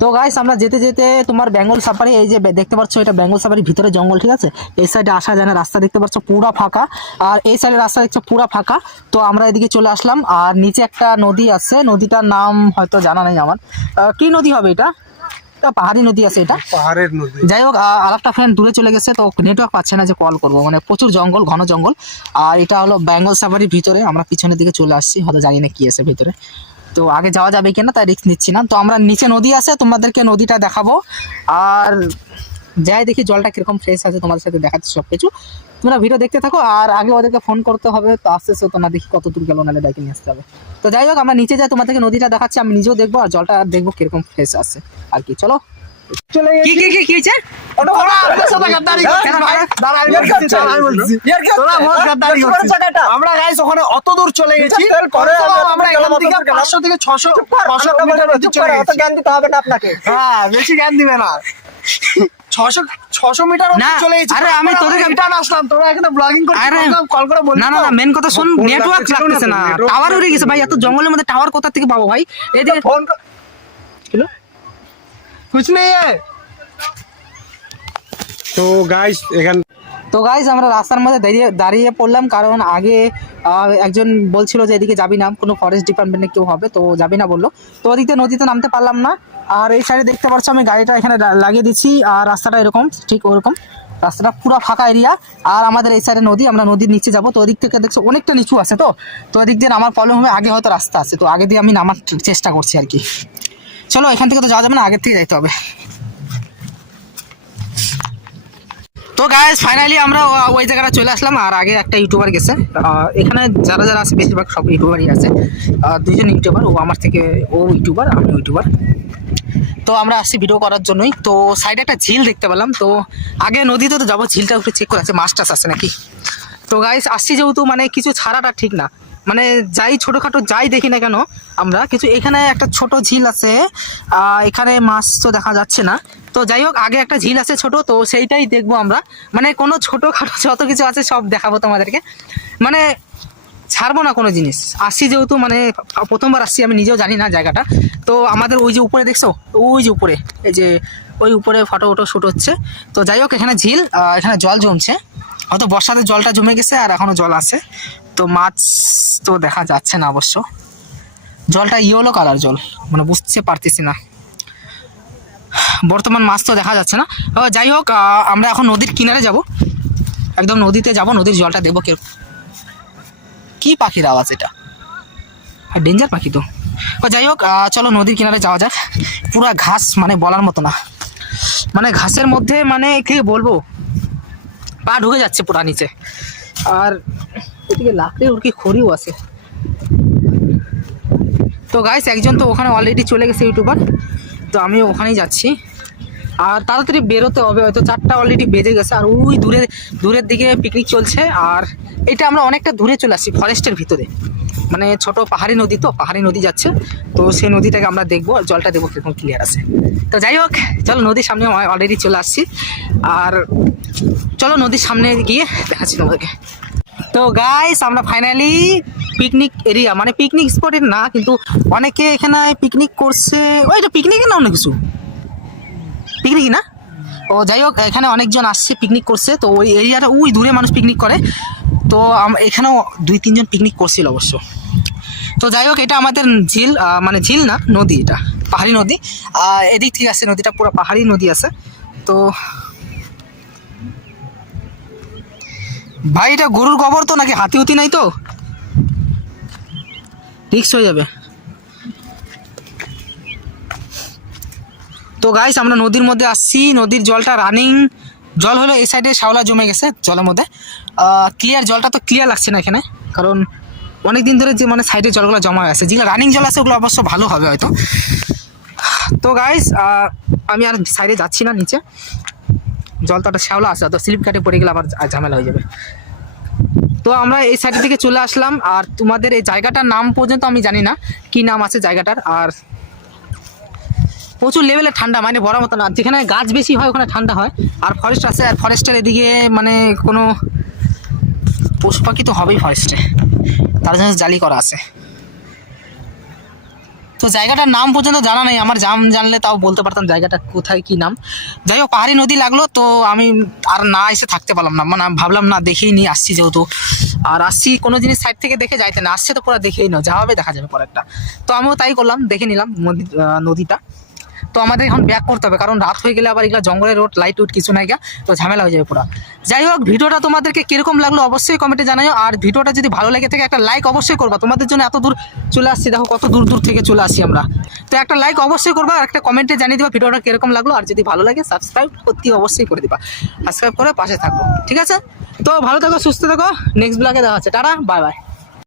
তো গাইস আমরা যেতে যেতে তোমার বেঙ্গল সাফারি, এই যে দেখতে পাচ্ছ এটা বেঙ্গল সাফারির ভিতরে জঙ্গল, ঠিক আছে। এই সাইডে আসা যায় না, রাস্তা দেখতে পাচ্ছ পুরা ফাঁকা, আর এই সাইডে রাস্তা দেখছো পুরা ফাঁকা। তো আমরা এদিকে চলে আসলাম, আর নিচে একটা নদী আছে, নদীটার নাম হয়তো জানা নেই আমার। কি নদী হবে এটা? পাহাড়ি নদী আছে, এটা পাহাড়ের নদী। যাই হোক, আর একটা ফ্রেন্ড দূরে চলে গেছে, তো নেটওয়ার্ক পাচ্ছে না যে কল করবো, মানে প্রচুর জঙ্গল, ঘন জঙ্গল। আর এটা হলো বেঙ্গল সাফারির ভিতরে, আমরা পিছনের দিকে চলে আসছি, হয়তো জানি না কি আছে ভিতরে। তো আগে যাওয়া যাবে কিনা তাই রিস্ক নিচ্ছি না। তো আমরা নিচে নদী আছে, তোমাদেরকে নদীটা দেখাবো, আর যাই দেখি জলটা কিরকম ফ্রেশ আছে, তোমাদের সাথে দেখাচ্ছি সব কিছু। তোমরা ভিডিও দেখতে থাকো, আর আগে ওদেরকে ফোন করতে হবে, তো আসতেছে তো না, দেখি কত দূর গেল, নাহলে বাইকে নিয়ে আসতে হবে। তো যাই হোক, আমরা নিচে যাই, তোমাদেরকে নদীটা দেখাচ্ছি, আমি নিজেও দেখবো, আর জলটা দেখবো কিরকম ফ্রেশ আছে আর কি। চলো। কি কি কি কি হয়েছে? আমরা গাইস ওখানে অত দূর চলে গেছি, আমরা এখান থেকে 500 থেকে 600 মিটার চলে গেছি। জ্ঞান দিতে হবে না আপনাকে। হ্যাঁ, বেশি জ্ঞান দিবে না। 600 মিটার চলে গেছি। আরে আমি তোদেরকে রিটার্ন আসলাম, তোরা এখানে ব্লগিং করছিস, কল করে বললি না না না, মেন কথা শোন, নেটওয়ার্ক লাগতেছে না, টাওয়ার উড়ে গেছে ভাই, এত জঙ্গলের মধ্যে টাওয়ার কোথা থেকে পাবো ভাই? এদিকে ফোন হ্যালো, कुछ नहीं है। তো গাইস এখানে, তো গাইস আমরা রাস্তার মধ্যে দাঁড়িয়ে পড়লাম, কারণ আগে একজন বলছিল যে এদিকে যাবি না, কোনো ফরেস্ট ডিপার্টমেন্টে কেউ হবে, তো যাবি না বললো। তো ওদিকে নদীতে নামতে পারলাম না। আর এই সাইডে দেখতে পাচ্ছ আমি গাড়িটা এখানে লাগিয়ে দিচ্ছি, আর রাস্তাটা এরকম ঠিক ওরকম, রাস্তাটা পুরো ফাঁকা এরিয়া। আর আমাদের এই সাইডে নদী, আমরা নদীর নিচে যাবো। তো ওদিক থেকে দেখছো অনেকটা নিচু আছে, তো ওদিক দিয়ে নামার প্রবলেম হবে, আগে হয়তো রাস্তা আছে, তো আগে দিয়ে আমি নামার চেষ্টা করছি আর কি। চলো, এখান থেকে তো যাওয়া যাবে না, আগের থেকে যাইতে হবে। তো গাইস ফাইনালি আমরা ওই জায়গাটা চলে আসলাম, আর আগে একটা ইউটিউবার গেছে, এখানে যারা যারা আছে বেশিরভাগ সব ইউটিউবারই আছে, দুজন ইউটিউবার, ও আমার থেকে, ও ইউটিউবার আমি ইউটিউবার। তো আমরা আসছি ভিডিও করার জন্যই। তো সাইডে একটা ঝিল দেখতে পেলাম, তো আগে নদীতে তো যাবো, ঝিলটা একটু চেক করে আছে মাছ টাছ আছে নাকি। তো গাইস আসছি যেহেতু, মানে কিছু ছাড়াটা ঠিক না, মানে যাই ছোটোখাটো যাই দেখি না কেন আমরা কিছু, এখানে একটা ছোট ঝিল আছে, এখানে মাছ তো দেখা যাচ্ছে না। তো যাই হোক, আগে একটা ঝিল আছে ছোট, তো সেইটাই দেখবো আমরা, মানে কোনো ছোটোখাটো যত কিছু আছে সব দেখাবো তোমাদেরকে, মানে ছাড়বো না কোনো জিনিস। আসছি যেহেতু, মানে প্রথমবার আসছি, আমি নিজেও জানি না জায়গাটা। তো আমাদের ওই যে উপরে দেখছো, ওই যে উপরে, এই যে ওই উপরে ফটো শ্যুট হচ্ছে। তো যাই হোক, এখানে ঝিল, এখানে জল জমছে, হয়তো বর্ষাতে জলটা জমে গেছে, আর এখনও জল আছে। তো মাছ তো দেখা যাচ্ছে না অবশ্য, জলটা ইয়েলো কালার জল, মানে বুঝতে পারতেছি না বর্তমান, মাছ তো দেখা যাচ্ছে না। যাই হোক, আমরা এখন নদীর কিনারে যাব, একদম নদীতে যাব, নদীর জলটা দেখবো কি পাখির আওয়াজ এটা, আর ডেঞ্জার পাখি তো। যাই হোক, চলো নদীর কিনারে যাওয়া যাক। পুরা ঘাস, মানে বলার মতো না, মানে ঘাসের মধ্যে, মানে কি বলবো, পা ঢুকে যাচ্ছে পুরা নিচে। আর এদিকে লাকড়ি উড়কি খড়িও আছে। তো গাইস একজন তো ওখানে অলরেডি চলে গেছে ইউটিউবার, তো আমিও ওখানেই যাচ্ছি। আর তাড়াতাড়ি বেরোতে হবে, হয়তো 4টা অলরেডি বেজে গেছে। আর ওই দূরের দিকে পিকনিক চলছে, আর এটা আমরা অনেকটা দূরে চলে আসছি ফরেস্টের ভিতরে, মানে ছোট পাহাড়ি নদী, তো পাহাড়ি নদী যাচ্ছে, তো সেই নদীটাকে আমরা দেখবো, আর জলটা দেখবো কীরকম ক্লিয়ার আছে। তো যাই হোক, চলো নদীর সামনে অলরেডি চলে আসছি, আর চলো নদীর সামনে গিয়ে দেখাচ্ছি তোমাদেরকে। তো গাইস আমরা ফাইনালি পিকনিক এরিয়া, মানে পিকনিক স্পটের না, কিন্তু অনেকে এখানে পিকনিক করছে, ওইটা পিকনিকের না, অন্য কিছু পিকনিক না। ও যাই হোক, এখানে অনেকজন আসছে পিকনিক করছে, তো ওই এরিয়াটা ওই দূরে মানুষ পিকনিক করে, তো এখানেও 2-3 জন পিকনিক করছিল অবশ্য। তো যাই হোক, এটা আমাদের ঝিল, মানে ঝিল না, নদী, এটা পাহাড়ি নদী। এদিক থেকে আছে নদীটা, পুরো পাহাড়ি নদী আছে। তো ভাই এটা গরুর গোবর তো, নাকি হাতি হুতি নাই তো, রিস্ক হয়ে যাবে। তো গাইস আমরা নদীর মধ্যে আসছি, নদীর জলটা রানিং জল হলো, এই সাইডে শ্যাওলা জমে গেছে জলের মধ্যে, ক্লিয়ার জলটা তো ক্লিয়ার লাগছে না এখানে, কারণ অনেক দিন ধরে যে মানে সাইডে জলগুলো জমা হয়ে আছে, যেগুলো রানিং জল আছে ওগুলো অবশ্য ভালো হবে হয়তো। তো গাইস আমি আর সাইডে যাচ্ছি না, নিচে জলটা শ্যাওলা আছে, তো স্লিপ কাটে পড়ে গেলে আবার ঝামেলা হয়ে যাবে। তো আমরা এই সাইড থেকে চলে আসলাম, আর তোমাদের এই জায়গাটার নাম পর্যন্ত আমি জানি না কি নাম আছে জায়গাটার। আর প্রচুর লেভেলে ঠান্ডা, মানে বড় মতো না, যেখানে গাছ বেশি হয় ওখানে ঠান্ডা হয়, আর ফরেস্ট আছে, আর ফরেস্টের এদিকে মানে কোনো পশু পাখি তো হবেই ফরেস্টে, তার জন্য জালি করা আছে। তো জায়গাটার নাম পর্যন্ত জানা নেই আমার, জানলে তাও বলতে পারতাম জায়গাটা কোথায় কি নাম। যাই হোক পাহাড়ি নদী লাগলো, তো আমি আর না এসে থাকতে পারলাম না, মানে আমি ভাবলাম না দেখেই নিয়ে আসছি যেহেতু, আর আসছি কোনো জিনিস সাইড থেকে দেখে যাইতে না, আসছে তো পুরো দেখেই নাও, যা হবে দেখা যাবে পরে একটা। তো আমিও তাই করলাম, দেখে নিলাম নদীটা। তো আমাদের এখন ব্যাক করতে হবে, কারণ রাত হয়ে গেলে আবার এগুলো জঙ্গলের রোড, লাইট উইট কিছু নাই গা, তো ঝামেলা হয়ে যাবে পুরো। যাই হোক ভিডিওটা তোমাদেরকে কিরকম লাগলো অবশ্যই কমেন্টে জানাও, আর ভিডিওটা যদি ভালো লেগে থাকে একটা লাইক অবশ্যই করবা, তোমাদের জন্য এত দূর চলে আসছি, দেখো কত দূর দূর থেকে চলে আসি আমরা। তো একটা লাইক অবশ্যই করবা, আর একটা কমেন্টে জানিয়ে দিবা ভিডিওটা কিরকম লাগলো, আর যদি ভালো লাগে সাবস্ক্রাইব করতে অবশ্যই করে দিবা, সাবস্ক্রাইব করে পাশে থাকবো, ঠিক আছে? তো ভালো থাকো, সুস্থ থাকো, নেক্সট ব্লগে দেখা হচ্ছে, টাটা, বাই বাই।